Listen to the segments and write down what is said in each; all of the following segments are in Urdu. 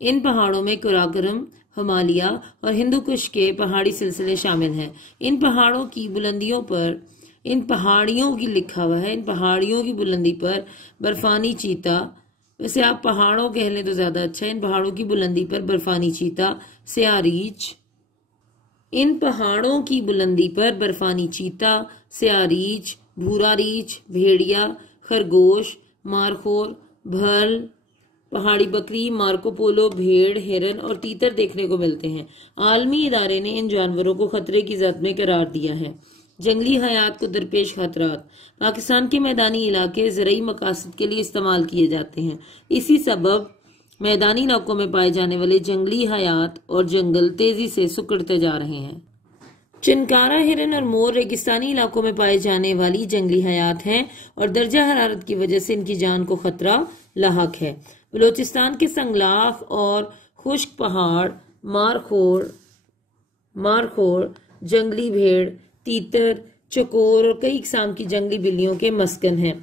ان پہاڑوں میں قراقرم، ہمالیہ اور ہندو کش کے پہاڑی سلسلے شامل ہیں۔ ان پہاڑیوں کی لکھا ہوا ہے، ان پہاڑیوں کی بلندی پر برفانی چیتا، ویسے آپ پہاڑوں کہہ لیں تو زیادہ اچھا ہے، ان پہاڑوں کی بلندی پر برفانی چیتا، سیاہ ریچھ، ان پہاڑوں کی بلندی پر برفانی چیتا، سیاہ ریچھ، بھورا ریچھ، بھیڑیا، خرگوش، مارخور، بھرل، پہاڑی بکری، مارکو پولو، بھیڑ، ہرن اور تیتر دیکھنے کو ملتے ہیں۔ عالمی ادارے نے ان جانوروں کو خطرے کی زد میں قرار دیا ہے۔ جنگلی حیات کو درپیش خطرات۔ پاکستان کے میدانی علاقے زرعی مقاصد کے لیے استعمال کیے جاتے ہیں، اسی سبب میدانی علاقوں میں پائے جانے والے جنگلی حیات اور جنگل تیزی سے سکڑتے جا رہے ہیں۔ چنکارہ ہرن اور مور ریگستانی علاقوں میں پائے جانے والی جنگلی حیات ہیں اور درجہ حرارت کی وجہ سے ان کی جان کو خطرہ لاحق ہے۔ بلوچستان کے سنگلاخ اور خشک پہاڑ مارخور، جنگلی بھیڑ، تیتر، چکور اور کئی اقسام کی جنگلی بلیوں کے مسکن ہیں۔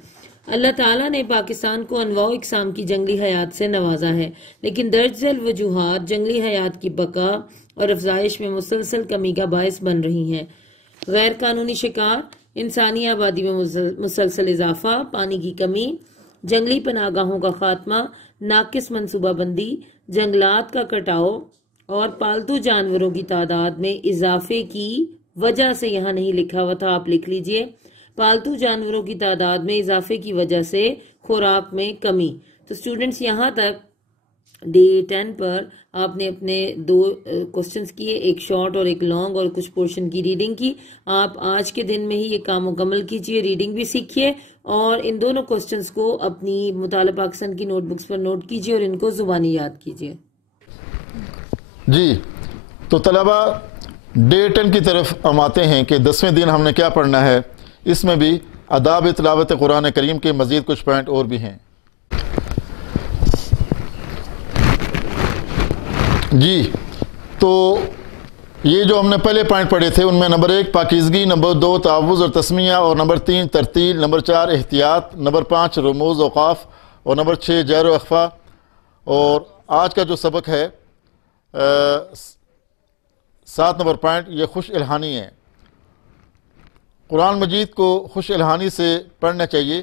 اللہ تعالیٰ نے پاکستان کو انواع و اقسام کی جنگلی حیات سے نوازا ہے، لیکن درج ذیل وجوہات جنگلی حیات کی بقا اور افزائش میں مسلسل کمی کا باعث بن رہی ہیں۔ غیر قانونی شکار، انسانی آبادی میں مسلسل اضافہ، پانی کی کمی، جنگلی پناہ گاہوں کا خاتمہ، ناقص منصوبہ بندی، جنگلات کا کٹاؤ اور پالتو جانوروں کی تعداد میں اضافے کی وجہ سے، یہاں نہیں لکھا ہوا تھا آپ لکھ لیجئے، پالتو جانوروں کی تعداد میں اضافے کی وجہ سے خوراک میں کمی۔ تو اسٹوڈنٹس یہاں تک ڈے 10 پر آپ نے اپنے 2 کوسچنز کیے، ایک شارٹ اور ایک لانگ، اور کچھ پورشن کی ریڈنگ کی۔ آپ آج کے دن میں ہی یہ کام مکمل کیجئے، ریڈنگ بھی سیکھیے اور ان دونوں کوسچنز کو اپنی مطالعہ پاکستان کی نوٹ بکس پر نوٹ کیجئے اور ان کو زبانی یاد کیجئے۔ جی تو طلبہ ڈے 10 کی طرف ہم آتے ہیں کہ 10ویں دن ہم نے کیا پڑھنا ہے۔ اس میں بھی آداب تلاوت قرآن کریم کے مزید کچھ پوائنٹ اور بھی ہیں۔ جی تو یہ جو ہم نے پہلے پوائنٹ پڑھے تھے ان میں نمبر 1 پاکیزگی، نمبر 2 تعوذ اور تسمیہ، اور نمبر 3 ترتیل، نمبر 4 احتیاط، نمبر 5 رموز اوقاف، اور نمبر 6 جہر و اخفا۔ اور آج کا جو سبق ہے 7 نمبر پوائنٹ، یہ خوش الہانی ہے۔ قرآن مجید کو خوش الہانی سے پڑھنا چاہیے،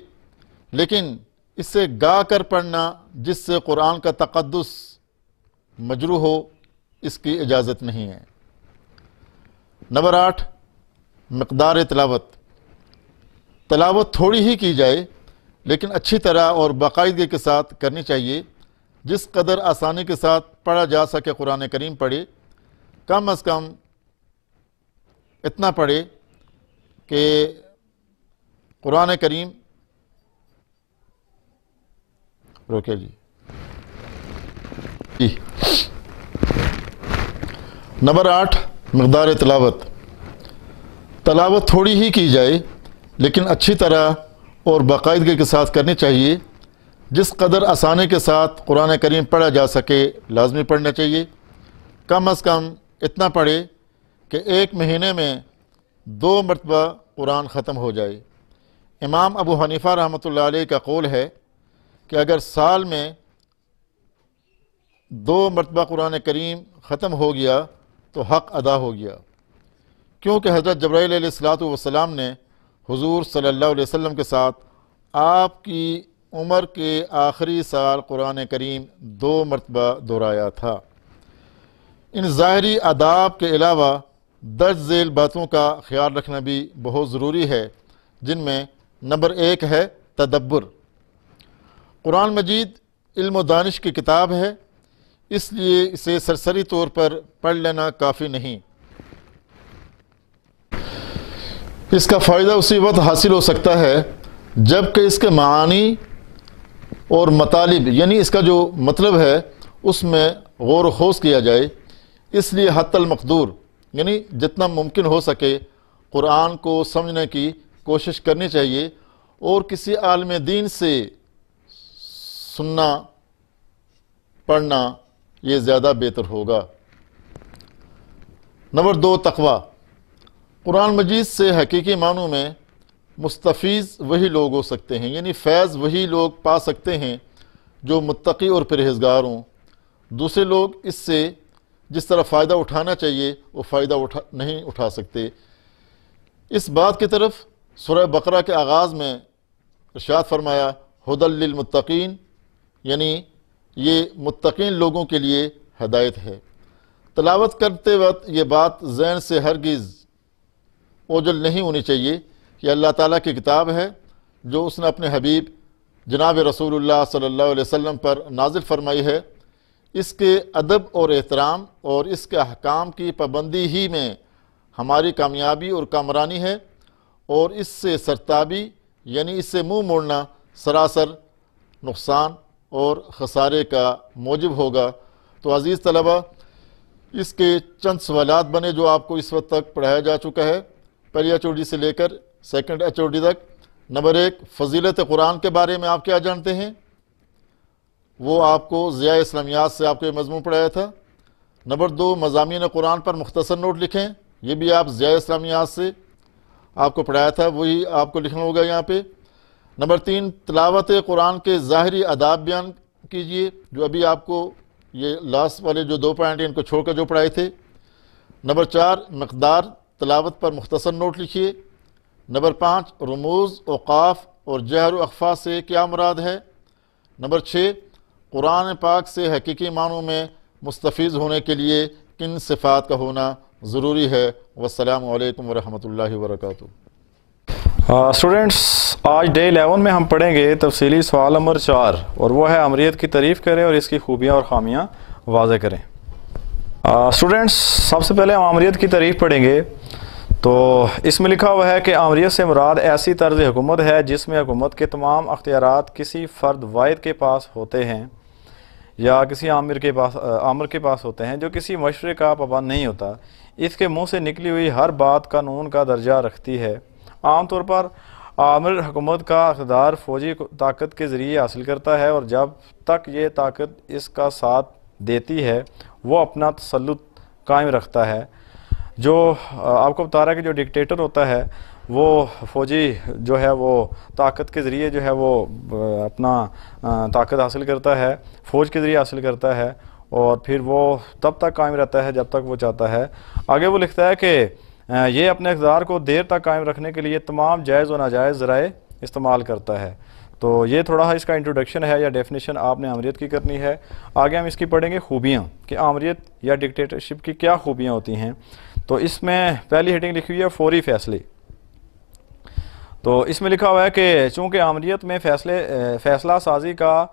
لیکن اس سے گا کر پڑھنا جس سے قرآن کا تقدس مجروح ہو، اس کی اجازت نہیں ہے۔ نمبر 8 مقدار تلاوت۔ تلاوت تھوڑی ہی کی جائے لیکن اچھی طرح اور باقاعدگی کے ساتھ کرنی چاہیے۔ جس قدر آسانی کے ساتھ پڑھا جا سکے قرآن کریم پڑھے، کم از کم اتنا پڑھے کہ قرآن کریم روکے جی۔ نمبر 8 مقدار تلاوت۔ تلاوت تھوڑی ہی کی جائے لیکن اچھی طرح اور باقاعدگی کے ساتھ کرنی چاہیے۔ جس قدر آسانی کے ساتھ قرآن کریم پڑھا جا سکے لازمی پڑھنا چاہیے۔ کم از کم اتنا پڑھے کہ ایک مہینے میں 2 مرتبہ قرآن ختم ہو جائے۔ امام ابو حنیفہ رحمۃ اللہ علیہ کا قول ہے کہ اگر سال میں 2 مرتبہ قرآن کریم ختم ہو گیا تو حق ادا ہو گیا، کیونکہ حضرت جبرائیل علیہ السلام نے حضور صلی اللہ علیہ وسلم کے ساتھ آپ کی عمر کے آخری سال قرآن کریم 2 مرتبہ دہرایا تھا۔ ان ظاہری آداب کے علاوہ درج ذیل باتوں کا خیال رکھنا بھی بہت ضروری ہے، جن میں نمبر 1 ہے تدبر۔ قرآن مجید علم و دانش کی کتاب ہے، اس لیے اسے سرسری طور پر پڑھ لینا کافی نہیں۔ اس کا فائدہ اسی وقت حاصل ہو سکتا ہے جب کہ اس کے معانی اور مطالب، یعنی اس کا جو مطلب ہے، اس میں غور و خوض کیا جائے۔ اس لیے حتی المقدور، یعنی جتنا ممکن ہو سکے قرآن کو سمجھنے کی کوشش کرنی چاہیے اور کسی عالم دین سے سننا پڑھنا یہ زیادہ بہتر ہوگا۔ نمبر 2 تقوی۔ قرآن مجید سے حقیقی معنوں میں مستفیض وہی لوگ ہو سکتے ہیں، یعنی فیض وہی لوگ پا سکتے ہیں جو متقی اور پرہیزگار ہوں۔ دوسرے لوگ اس سے جس طرح فائدہ اٹھانا چاہیے وہ فائدہ نہیں اٹھا سکتے۔ اس بات کی طرف سورہ بقرہ کے آغاز میں ارشاد فرمایا ھدی للمتقین، یعنی یہ متقین لوگوں کے لیے ہدایت ہے۔ تلاوت کرتے وقت یہ بات ذہن سے ہرگز اوجل نہیں ہونی چاہیے کہ اللہ تعالیٰ کی کتاب ہے جو اس نے اپنے حبیب جناب رسول اللہ صلی اللہ علیہ وسلم پر نازل فرمائی ہے، اس کے ادب اور احترام اور اس کے احکام کی پابندی ہی میں ہماری کامیابی اور کامرانی ہے، اور اس سے سرتابی یعنی اس سے منہ موڑنا سراسر نقصان اور خسارے کا موجب ہوگا۔ تو عزیز طلبہ، اس کے چند سوالات بنے جو آپ کو اس وقت تک پڑھایا جا چکا ہے، پہلی HOD سے لے کر سیکنڈ HOD تک۔ نمبر 1، فضیلت قرآن کے بارے میں آپ کیا جانتے ہیں؟ وہ آپ کو ضیاء اسلامیات سے آپ کو یہ مضمون پڑھایا تھا۔ نمبر 2، مضامین قرآن پر مختصر نوٹ لکھیں، یہ بھی آپ ضیاء اسلامیات سے آپ کو پڑھایا تھا، وہی آپ کو لکھنا ہوگا یہاں پہ۔ نمبر 3، تلاوت قرآن کے ظاہری آداب بیان کیجئے، جو ابھی آپ کو یہ لاسٹ والے جو 2 پوائنٹ ان کو چھوڑ کر جو پڑھائے تھے۔ نمبر 4، مقدار تلاوت پر مختصر نوٹ لکھیے۔ نمبر 5، رموز، اوقاف اور جہر و اخفا سے کیا مراد ہے۔ نمبر 6، قرآن پاک سے حقیقی معنوں میں مستفیض ہونے کے لیے کن صفات کا ہونا ضروری ہے۔ والسلام علیکم ورحمۃ اللہ وبرکاتہ۔ اسٹوڈنٹس، آج ڈے 11 میں ہم پڑھیں گے تفصیلی سوال نمبر 4، اور وہ ہے آمریت کی تعریف کریں اور اس کی خوبیاں اور خامیاں واضح کریں۔ اسٹوڈنٹس، سب سے پہلے ہم آمریت کی تعریف پڑھیں گے۔ تو اس میں لکھا ہوا ہے کہ آمریت سے مراد ایسی طرز حکومت ہے جس میں حکومت کے تمام اختیارات کسی فرد واحد کے پاس ہوتے ہیں یا کسی آمر کے پاس ہوتے ہیں جو کسی مشورے کا پابند نہیں ہوتا۔ اس کے منہ سے نکلی ہوئی ہر بات قانون کا درجہ رکھتی ہے۔ عام طور پر آمر حکومت کا اقتدار فوجی طاقت کے ذریعے حاصل کرتا ہے، اور جب تک یہ طاقت اس کا ساتھ دیتی ہے وہ اپنا تسلط قائم رکھتا ہے۔ جو آپ کو بتا رہا ہے کہ جو ڈکٹیٹر ہوتا ہے وہ فوجی جو ہے وہ طاقت کے ذریعے جو ہے وہ اپنا طاقت حاصل کرتا ہے، فوج کے ذریعے حاصل کرتا ہے، اور پھر وہ تب تک قائم رہتا ہے جب تک وہ چاہتا ہے۔ آگے وہ لکھتا ہے کہ یہ اپنے اقتدار کو دیر تک قائم رکھنے کے لیے تمام جائز و ناجائز ذرائع استعمال کرتا ہے۔ تو یہ تھوڑا اس کا انٹروڈکشن ہے یا ڈیفینیشن آپ نے آمریت کی کرنی ہے۔ آگے ہم اس کی پڑھیں گے خوبیاں، کہ آمریت یا ڈکٹیٹرشپ کی کیا خوبیاں ہوتی ہیں۔ تو اس میں پہلی ہیڈنگ لکھی ہوئی ہے فوری فیصلے۔ تو اس میں لکھا ہوا ہے کہ چونکہ آمریت میں فیصلہ سازی کا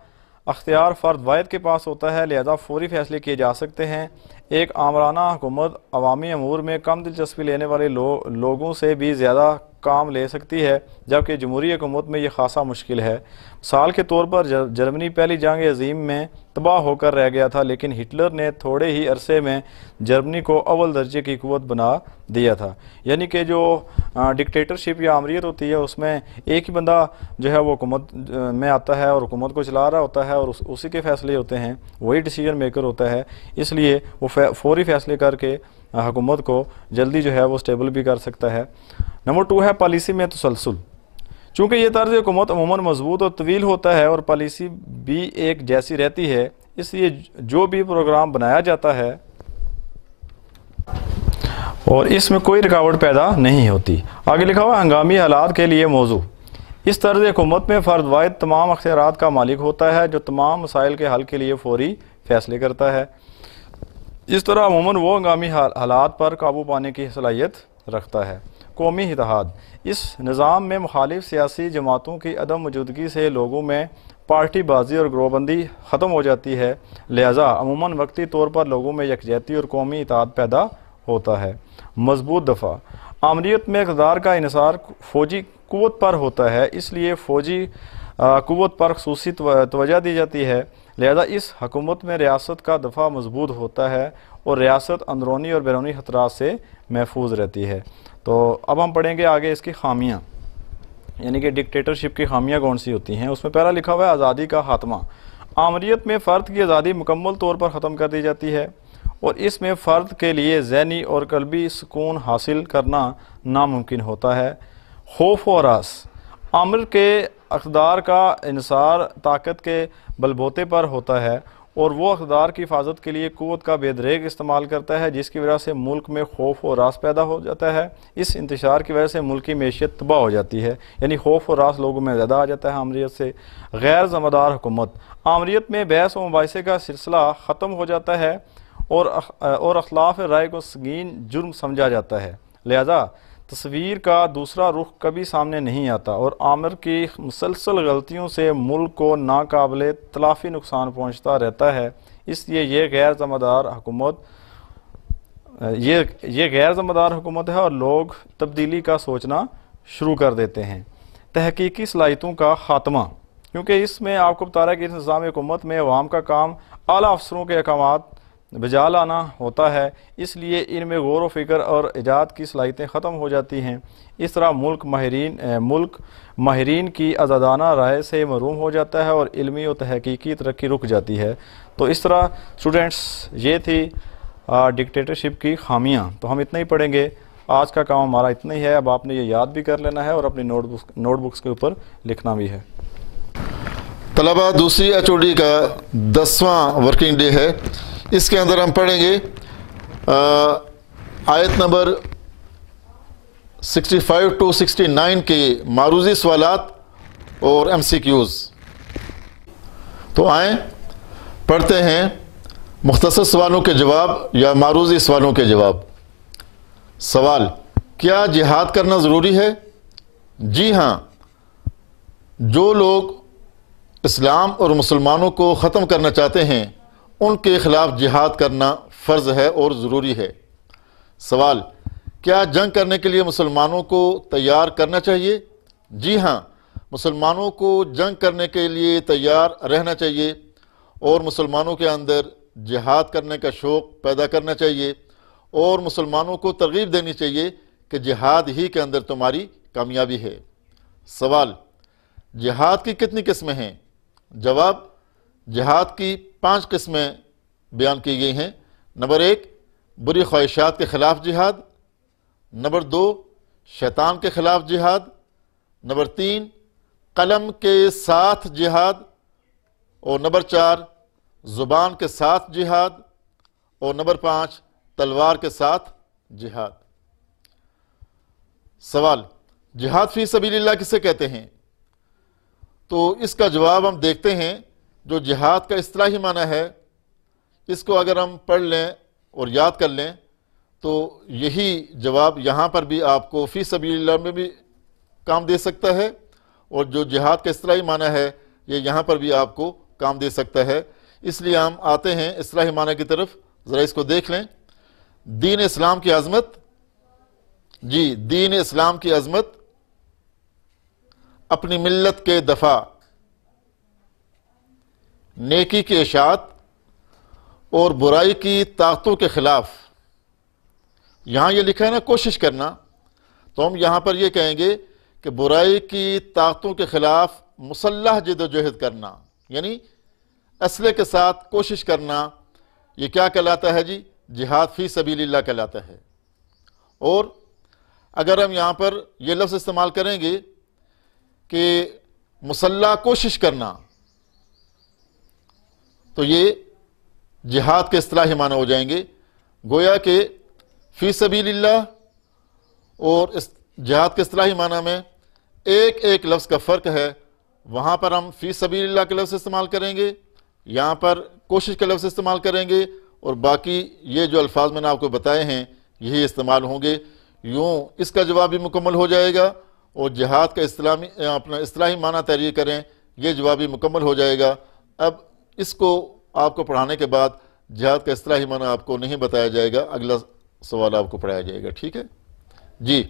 اختیار فرد واحد کے پاس ہوتا ہے، لہذا فوری فیصلے کیے جا سکتے ہیں۔ ایک آمرانہ حکومت عوامی امور میں کم دلچسپی لینے والے لوگوں سے بھی زیادہ کام لے سکتی ہے، جبکہ جمہوری حکومت میں یہ خاصا مشکل ہے۔ مثال کے طور پر جرمنی پہلی جنگ عظیم میں تباہ ہو کر رہ گیا تھا، لیکن ہٹلر نے تھوڑے ہی عرصے میں جرمنی کو اول درجے کی قوت بنا دیا تھا۔ یعنی کہ جو ڈکٹیٹرشپ یا آمریت ہوتی ہے اس میں ایک ہی بندہ جو ہے وہ حکومت میں آتا ہے اور حکومت کو چلا رہا ہوتا ہے، اور اسی کے فیصلے ہوتے ہیں، وہی ڈیسیجن میکر ہوتا ہے، اس لیے وہ فوری فیصلے کر کے حکومت کو جلدی جو ہے وہ سٹیبل بھی کر سکتا ہے۔ نمبر 2 ہے پالیسی میں تسلسل۔ چونکہ یہ طرز حکومت عموماً مضبوط اور طویل ہوتا ہے اور پالیسی بھی ایک جیسی رہتی ہے، اس لیے جو بھی پروگرام بنایا جاتا ہے اور اس میں کوئی رکاوٹ پیدا نہیں ہوتی۔ آگے لکھا ہوا ہنگامی حالات کے لیے موضوع۔ اس طرز حکومت میں فرد واحد تمام اختیارات کا مالک ہوتا ہے جو تمام مسائل کے حل کے لیے فوری فیصلے کرتا ہے۔ اس طرح عموماً وہ ہنگامی حالات پر قابو پانے کی صلاحیت رکھتا ہے۔ قومی اتحاد۔ اس نظام میں مخالف سیاسی جماعتوں کی عدم موجودگی سے لوگوں میں پارٹی بازی اور گروہ بندی ختم ہو جاتی ہے، لہذا عموماً وقتی طور پر لوگوں میں یکجہتی اور قومی اتحاد پیدا ہوتا ہے۔ مضبوط دفاع۔ آمریت میں اقتدار کا انحصار فوجی قوت پر ہوتا ہے، اس لیے فوجی قوت پر خصوصی توجہ دی جاتی ہے، لہذا اس حکومت میں ریاست کا دفاع مضبوط ہوتا ہے اور ریاست اندرونی اور بیرونی خطرات سے محفوظ رہتی ہے۔ تو اب ہم پڑھیں گے آگے اس کی خامیاں، یعنی کہ ڈکٹیٹرشپ کی خامیاں کون سی ہوتی ہیں۔ اس میں پہلا لکھا ہوا ہے آزادی کا خاتمہ۔ آمریت میں فرد کی آزادی مکمل طور پر ختم کر دی جاتی ہے اور اس میں فرد کے لیے ذہنی اور قلبی سکون حاصل کرنا ناممکن ہوتا ہے۔ خوف و ہراس۔ آمر کے اقتدار کا انحصار طاقت کے بل بوتے پر ہوتا ہے اور وہ اقتدار کی حفاظت کے لیے قوت کا بے دریغ استعمال کرتا ہے، جس کی وجہ سے ملک میں خوف و راس پیدا ہو جاتا ہے۔ اس انتشار کی وجہ سے ملکی معیشت تباہ ہو جاتی ہے، یعنی خوف و راس لوگوں میں زیادہ آ جاتا ہے آمریت سے۔ غیر ذمہ دار حکومت، آمریت میں بحث و مباحثے کا سلسلہ ختم ہو جاتا ہے اور اختلاف رائے کو سنگین جرم سمجھا جاتا ہے، لہذا تصویر کا دوسرا رخ کبھی سامنے نہیں آتا، اور آمر کی مسلسل غلطیوں سے ملک کو ناقابل تلافی نقصان پہنچتا رہتا ہے۔ اس لیے یہ غیر ذمہ دار حکومت ہے، اور لوگ تبدیلی کا سوچنا شروع کر دیتے ہیں۔ تحقیقی صلاحیتوں کا خاتمہ، کیونکہ اس میں آپ کو بتا رہا ہے کہ اس نظام حکومت میں عوام کا کام اعلیٰ افسروں کے احکامات بجا لانا ہوتا ہے، اس لیے ان میں غور و فکر اور ایجاد کی صلاحیتیں ختم ہو جاتی ہیں۔ اس طرح ملک ماہرین کی آزادانہ رائے سے محروم ہو جاتا ہے اور علمی و تحقیقی ترقی رک جاتی ہے۔ تو اس طرح اسٹوڈنٹس یہ تھی ڈکٹیٹرشپ کی خامیاں۔ تو ہم اتنا ہی پڑھیں گے، آج کا کام ہمارا اتنا ہی ہے۔ اب آپ نے یہ یاد بھی کر لینا ہے اور اپنی نوٹ بکس کے اوپر لکھنا بھی ہے۔ طلبہ، دوسری ایچ او ڈی کا 10واں ورکنگ ڈے ہے۔ اس کے اندر ہم پڑھیں گے آیت نمبر 65 to 69 کے معروضی سوالات اور ایم سی کیوز۔ تو آئیں پڑھتے ہیں مختصر سوالوں کے جواب یا معروضی سوالوں کے جواب۔ سوال: کیا جہاد کرنا ضروری ہے؟ جی ہاں، جو لوگ اسلام اور مسلمانوں کو ختم کرنا چاہتے ہیں ان کے خلاف جہاد کرنا فرض ہے اور ضروری ہے۔ سوال: کیا جنگ کرنے کے لیے مسلمانوں کو تیار کرنا چاہیے؟ جی ہاں، مسلمانوں کو جنگ کرنے کے لیے تیار رہنا چاہیے اور مسلمانوں کے اندر جہاد کرنے کا شوق پیدا کرنا چاہیے اور مسلمانوں کو ترغیب دینی چاہیے کہ جہاد ہی کے اندر تمہاری کامیابی ہے۔ سوال: جہاد کی کتنی قسمیں ہیں؟ جواب: جہاد کی 5 قسمیں بیان کی گئی ہیں۔ نمبر 1، بری خواہشات کے خلاف جہاد۔ نمبر 2، شیطان کے خلاف جہاد۔ نمبر 3، قلم کے ساتھ جہاد۔ اور نمبر 4، زبان کے ساتھ جہاد۔ اور نمبر 5، تلوار کے ساتھ جہاد۔ سوال: جہاد فی سبیل اللہ کسے کہتے ہیں؟ تو اس کا جواب ہم دیکھتے ہیں۔ جو جہاد کا اصطلاحی معنی ہے، اس کو اگر ہم پڑھ لیں اور یاد کر لیں تو یہی جواب یہاں پر بھی آپ کو فی سبیل اللہ میں بھی کام دے سکتا ہے، اور جو جہاد کا اصطلاحی معنی ہے یہ یہاں پر بھی آپ کو کام دے سکتا ہے۔ اس لیے ہم آتے ہیں اصطلاحی معنی کی طرف، ذرا اس کو دیکھ لیں۔ دین اسلام کی عظمت، جی دین اسلام کی عظمت، اپنی ملت کے دفاع، نیکی کی اشاعت اور برائی کی طاقتوں کے خلاف۔ یہاں یہ لکھا ہے نا کوشش کرنا، تو ہم یہاں پر یہ کہیں گے کہ برائی کی طاقتوں کے خلاف مسلح جد و جہد کرنا، یعنی اسلحے کے ساتھ کوشش کرنا، یہ کیا کہلاتا ہے جی؟ جہاد فی سبیل اللہ کہلاتا ہے۔ اور اگر ہم یہاں پر یہ لفظ استعمال کریں گے کہ مسلح کوشش کرنا، تو یہ جہاد کے اصطلاحی معنی ہو جائیں گے۔ گویا کہ فی سبیل اللہ اور جہاد کے اصطلاحی معنی میں ایک لفظ کا فرق ہے۔ وہاں پر ہم فی سبیل اللہ کے لفظ استعمال کریں گے، یہاں پر کوشش کے لفظ استعمال کریں گے، اور باقی یہ جو الفاظ میں نے آپ کو بتائے ہیں یہی استعمال ہوں گے۔ یوں اس کا جواب بھی مکمل ہو جائے گا، اور جہاد کا اپنا اصطلاحی معنی تحریر کریں، یہ جواب بھی مکمل ہو جائے گا۔ اب اس کو آپ کو پڑھانے کے بعد جہاد کا اصطلاحی معنی آپ کو نہیں بتایا جائے گا، اگلا سوال آپ کو پڑھایا جائے گا، ٹھیک ہے جی۔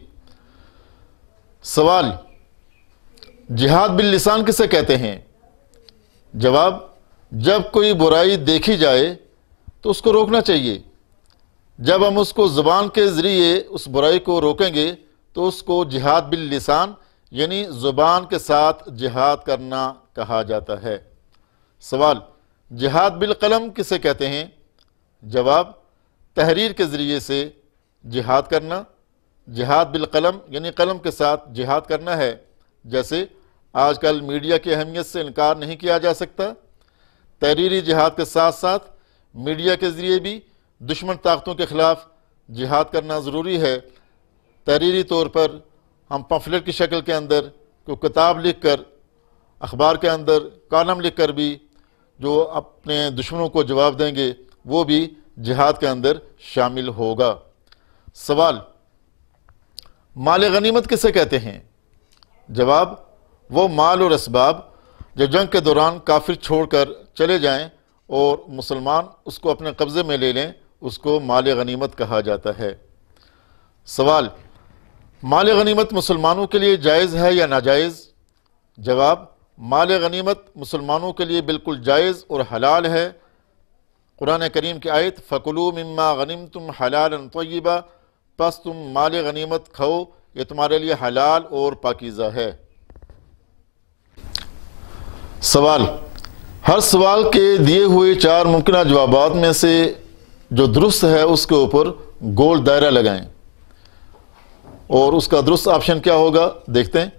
سوال: جہاد باللسان کسے کہتے ہیں؟ جواب: جب کوئی برائی دیکھی جائے تو اس کو روکنا چاہیے۔ جب ہم اس کو زبان کے ذریعے اس برائی کو روکیں گے تو اس کو جہاد باللسان یعنی زبان کے ساتھ جہاد کرنا کہا جاتا ہے۔ سوال: جہاد بالقلم کسے کہتے ہیں؟ جواب: تحریر کے ذریعے سے جہاد کرنا۔ جہاد بالقلم یعنی قلم کے ساتھ جہاد کرنا ہے۔ جیسے آج کل میڈیا کی اہمیت سے انکار نہیں کیا جا سکتا، تحریری جہاد کے ساتھ ساتھ میڈیا کے ذریعے بھی دشمن طاقتوں کے خلاف جہاد کرنا ضروری ہے۔ تحریری طور پر ہم پمفلٹ کی شکل کے اندر کوئی کتاب لکھ کر، اخبار کے اندر کالم لکھ کر بھی جو اپنے دشمنوں کو جواب دیں گے وہ بھی جہاد کے اندر شامل ہوگا۔ سوال، مال غنیمت کسے کہتے ہیں؟ جواب، وہ مال اور اسباب جو جنگ کے دوران کافر چھوڑ کر چلے جائیں اور مسلمان اس کو اپنے قبضے میں لے لیں، اس کو مال غنیمت کہا جاتا ہے۔ سوال، مال غنیمت مسلمانوں کے لیے جائز ہے یا ناجائز؟ جواب، مال غنیمت مسلمانوں کے لیے بالکل جائز اور حلال ہے۔ قرآن کریم کی آیت فَكُلُوا مِمَّا غَنِمْتُمْ حَلَالًا طَيِّبًا، پس تم مال غنیمت کھاؤ، یہ تمہارے لیے حلال اور پاکیزہ ہے۔ سوال، ہر سوال کے دیے ہوئے 4 ممکنہ جوابات میں سے جو درست ہے اس کے اوپر گول دائرہ لگائیں، اور اس کا درست آپشن کیا ہوگا دیکھتے ہیں۔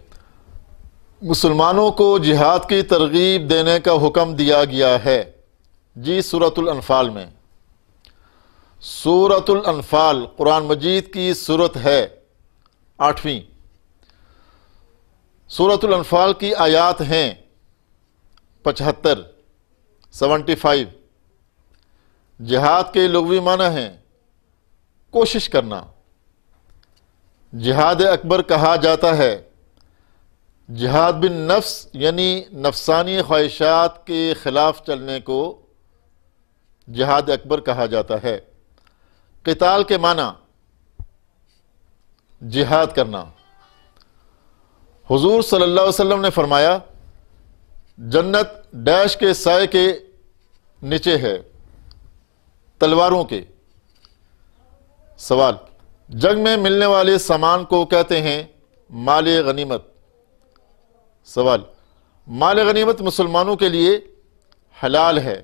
مسلمانوں کو جہاد کی ترغیب دینے کا حکم دیا گیا ہے، جی سورۃ الانفال میں۔ سورۃ الانفال قرآن مجید کی سورت ہے 8ویں۔ سورۃ الانفال کی آیات ہیں 75 جہاد کے لغوی معنی ہیں کوشش کرنا۔ جہاد اکبر کہا جاتا ہے، جہاد بن نفس یعنی نفسانی خواہشات کے خلاف چلنے کو جہاد اکبر کہا جاتا ہے۔ قتال کے معنی جہاد کرنا۔ حضور صلی اللہ علیہ وسلم نے فرمایا، جنت ڈیش کے سائے کے نیچے ہے، تلواروں کے۔ سوال، جنگ میں ملنے والے سامان کو کہتے ہیں مال غنیمت۔ سوال، مال غنیمت مسلمانوں کے لیے حلال ہے۔